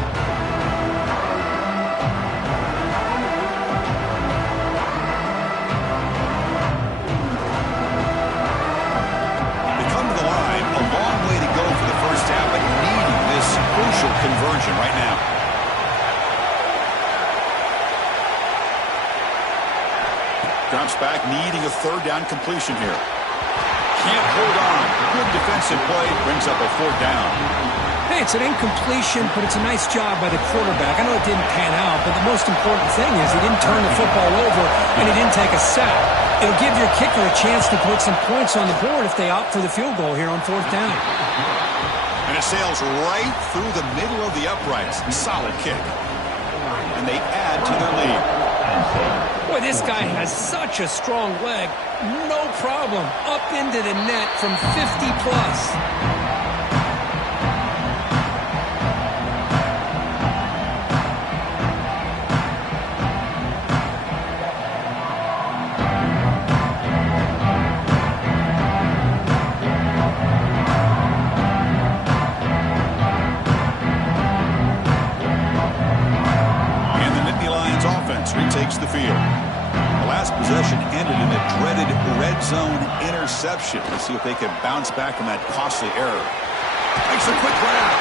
Crucial conversion right now. Drops back, needing a third down completion here. Can't hold on. Good defensive play, brings up a 4th down. Hey, it's an incompletion, but it's a nice job by the quarterback. I know it didn't pan out, but the most important thing is he didn't turn the football over and he didn't take a sack. It'll give your kicker a chance to put some points on the board if they opt for the field goal here on 4th down. And it sails right through the middle of the uprights. Solid kick. And they add to their lead. Boy, this guy has such a strong leg. No problem. Up into the net from 50 plus. Retakes the field. The last possession ended in a dreaded red zone interception. Let's see if they can bounce back from that costly error. Makes a quick grab.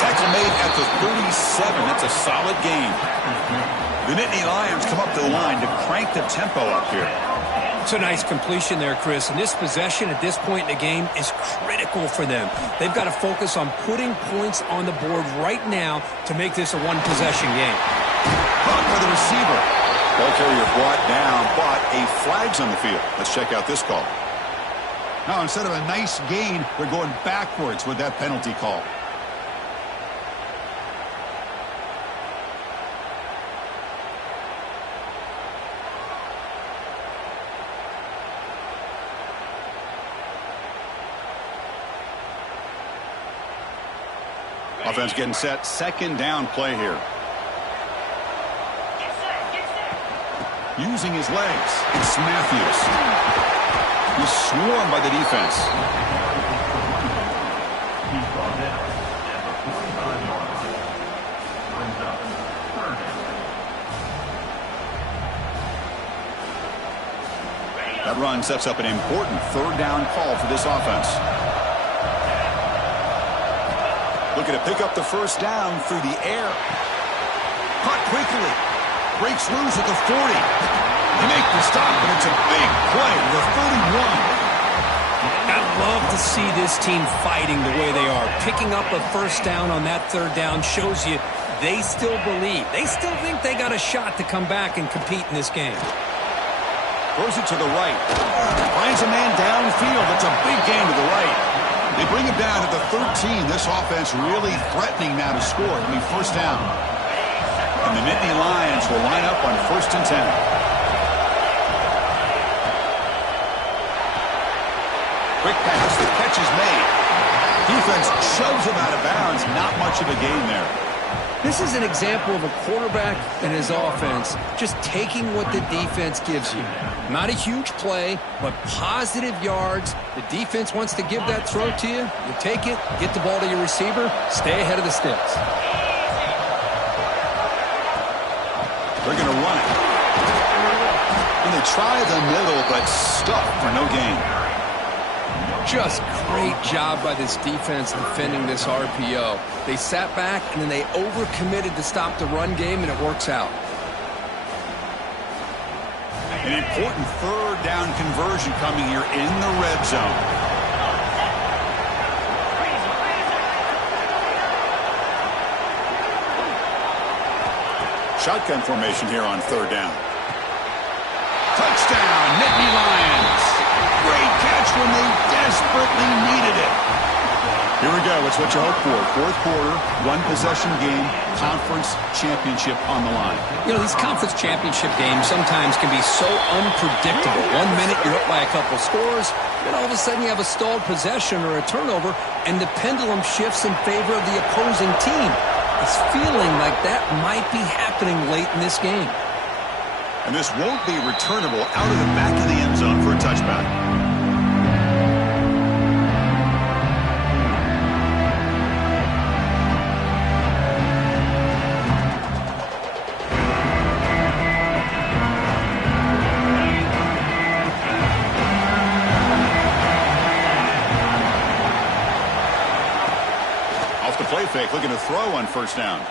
Tackle made at the 37. That's a solid gain. The Nittany Lions come up to the line to crank the tempo up here. It's a nice completion there, Chris. And this possession at this point in the game is critical for them. They've got to focus on putting points on the board right now to make this a one-possession game. Caught by the receiver. Ball carrier brought down, but a flag's on the field. Let's check out this call. Now, instead of a nice gain, they're going backwards with that penalty call. Offense getting set. Second down play here. Using his legs. It's Matthews. He's swarmed by the defense. That run sets up an important third down call for this offense. Looking to pick up the first down through the air. Caught quickly. Breaks loose at the 40. They make the stop, but it's a big play to the 31. I love to see this team fighting the way they are. Picking up a first down on that third down shows you they still believe. They still think they got a shot to come back and compete in this game. Throws it to the right. Finds a man downfield. It's a big gain to the right. They bring him down at the 13. This offense really threatening now to score. It'll be first down. And the Nittany Lions will line up on 1st and 10. Quick pass. The catch is made. Defense shoves him out of bounds. Not much of a gain there. This is an example of a quarterback and his offense just taking what the defense gives you. Not a huge play, but positive yards. The defense wants to give that throw to you. You take it, get the ball to your receiver, stay ahead of the sticks. They're going to run it. And they try the middle, but stuck for no gain. Just great job by this defense defending this RPO. They sat back, and then they overcommitted to stop the run game, and it works out. An important third down conversion coming here in the red zone. Shotgun formation here on third down. Touchdown, Nittany Lions. Great catch when they desperately needed it. Here we go. It's what you hope for. Fourth quarter, one-possession game, conference championship on the line. You know, these conference championship games sometimes can be so unpredictable. 1 minute you're up by a couple scores, then all of a sudden you have a stalled possession or a turnover, and the pendulum shifts in favor of the opposing team. It's feeling like that might be happening late in this game. And this won't be returnable out of the back of the end zone for a touchback. Play fake, looking to throw on first down. And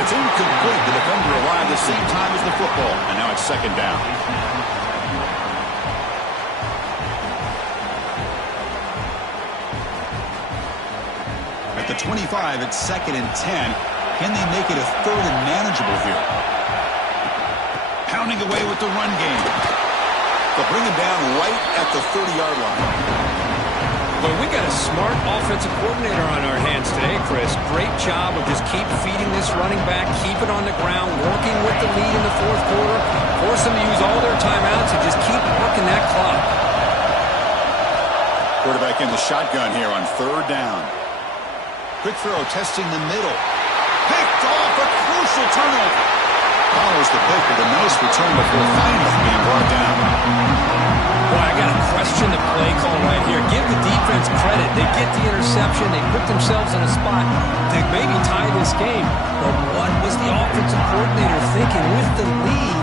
it's incomplete. The defender arrived at the same time as the football, and now it's second down. At the 25, it's 2nd and 10. Can they make it a third and manageable here? Pounding away with the run game. They'll bring him down right at the 30-yard line. But we got a smart offensive coordinator on our hands today, Chris. Great job of just keep feeding this running back, keep it on the ground, working with the lead in the fourth quarter, force them to use all their timeouts and just keep working that clock. Quarterback in the shotgun here on third down. Quick throw, testing the middle. Picked off, a crucial turnover. Follows the pick with a nice return before finally being brought down. Boy, I got to question the play call right here. Give the defense credit. They get the interception. They put themselves in a spot to maybe tie this game. But what was the offensive coordinator thinking with the lead,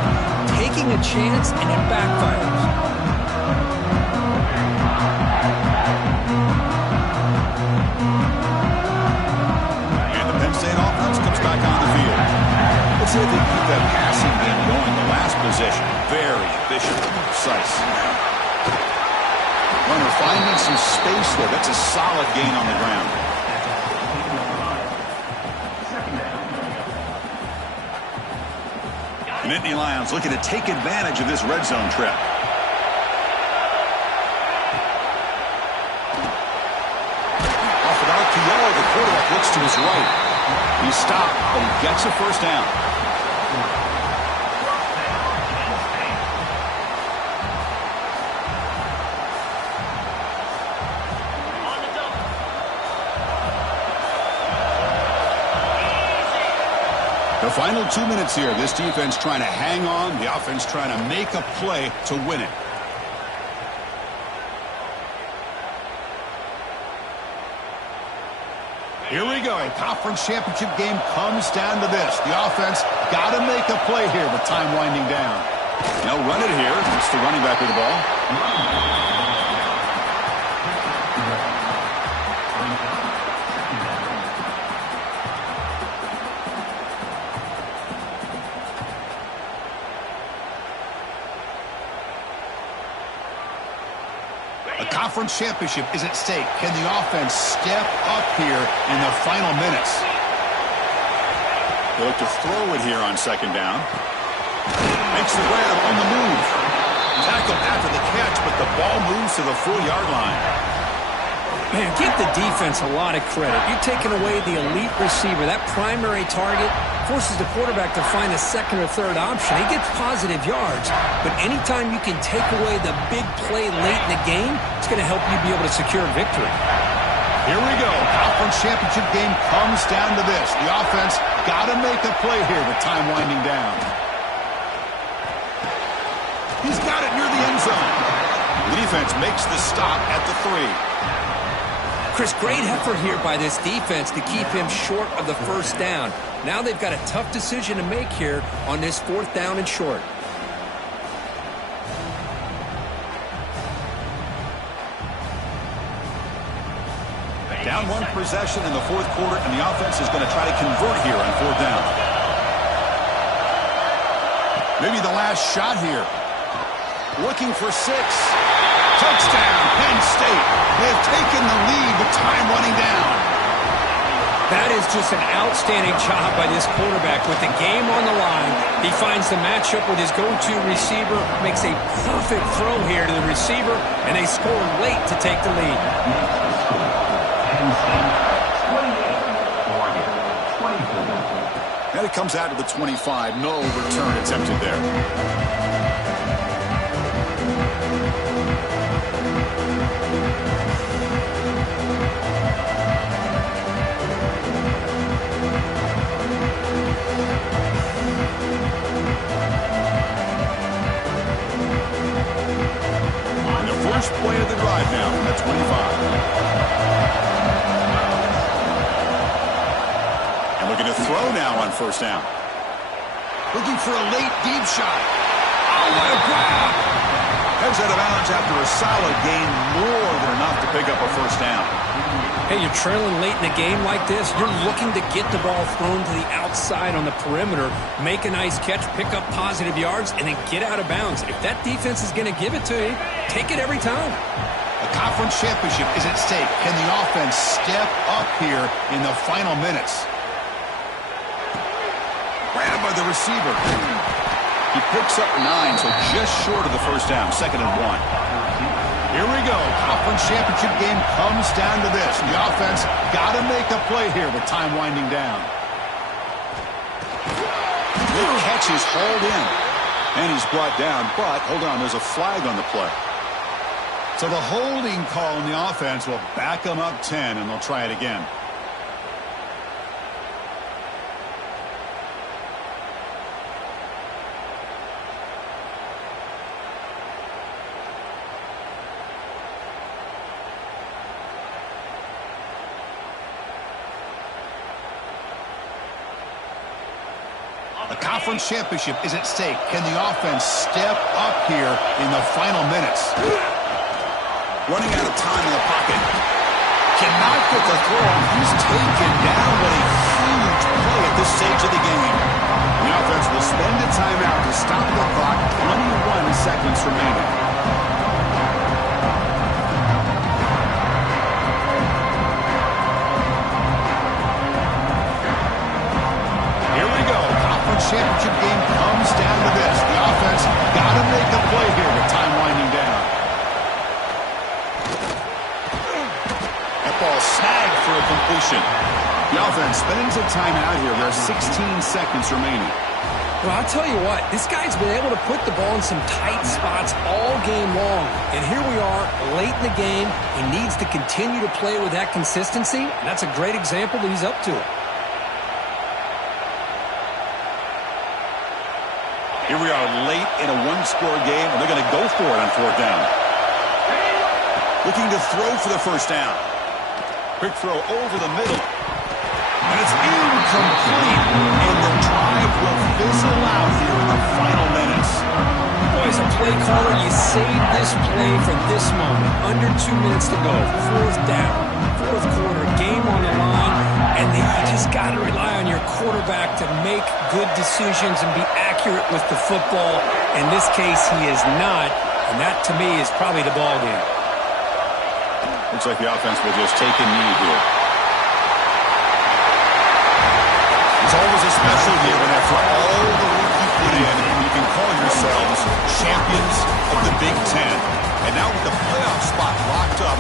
taking a chance, and it backfires? And the Penn State offense comes back on the field. Let's see if they keep that passing game going. The last possession, very efficient and precise. Runner finding some space there. That's a solid gain on the ground. The Nittany Lions looking to take advantage of this red zone trip. Off an RPO, the quarterback looks to his right. He's stopped, but he gets a first down. The final 2 minutes here. This defense trying to hang on. The offense trying to make a play to win it. Here we go. A conference championship game comes down to this. The offense got to make a play here with time winding down. They'll run it here. It's the running back with the ball. A conference championship is at stake. Can the offense step up here in the final minutes? They look to throw it here on second down. Makes the grab on the move. Tackle after the catch, but the ball moves to the 4-yard line. Man, give the defense a lot of credit. You're taking away the elite receiver. That primary target forces the quarterback to find a second or third option. He gets positive yards, but anytime you can take away the big play late in the game, it's going to help you be able to secure victory. Here we go. Conference championship game comes down to this. The offense got to make a play here with time winding down. He's got it near the end zone. The defense makes the stop at the 3. Chris, great effort here by this defense to keep him short of the first down. Now they've got a tough decision to make here on this 4th down and short. Down 1 possession in the 4th quarter, and the offense is going to try to convert here on 4th down. Maybe the last shot here. Looking for 6. Touchdown, Penn State. They have taken the lead with time running down. That is just an outstanding job by this quarterback with the game on the line. He finds the matchup with his go-to receiver, makes a perfect throw here to the receiver, and they score late to take the lead. And it comes out to the 25. No return attempted there. And the first play of the drive now from the 25. Looking to throw now on 1st down. Looking for a late deep shot. Oh, what a grab! Heads out of bounds after a solid gain, more than enough to pick up a 1st down. Hey, you're trailing late in a game like this. You're looking to get the ball thrown to the outside on the perimeter, make a nice catch, pick up positive yards, and then get out of bounds. If that defense is going to give it to you, take it every time. A conference championship is at stake. Can the offense step up here in the final minutes? Grabbed by the receiver. He picks up 9, so just short of the 1st down. 2nd and 1. Here we go. Conference championship game comes down to this. The offense got to make a play here with time winding down. The catch is hauled in. And he's brought down, but hold on, there's a flag on the play. So the holding call on the offense will back them up 10, and they'll try it again. A conference championship is at stake. Can the offense step up here in the final minutes? Running out of time in the pocket. Cannot get the throw. He's taken down. What a huge play at this stage of the game. The offense will spend a timeout to stop the clock. 21 seconds remaining. Championship game comes down to this. The offense got to make a play here with time winding down. That ball snagged for a completion. The offense spending some time out here. There are 16 seconds remaining. Well, I'll tell you what, this guy's been able to put the ball in some tight spots all game long. And here we are, late in the game. He needs to continue to play with that consistency. And that's a great example that he's up to it. Here we are late in a one-score game, and they're going to go for it on 4th down. Looking to throw for the 1st down. Quick throw over the middle. And it's incomplete, and the drive will fizzle out here in the final minutes. play caller, you saved this play for this moment. Under 2 minutes to go. Fourth down. Fourth quarter. Game on the line. And you just got to rely on your quarterback to make good decisions and be accurate with the football. In this case, he is not. And that, to me, is probably the ball game. Looks like the offense will just take a knee here. It's always a special year when after all the work you put in, you can call yourselves champions of the Big Ten. And now with the playoff spot locked up,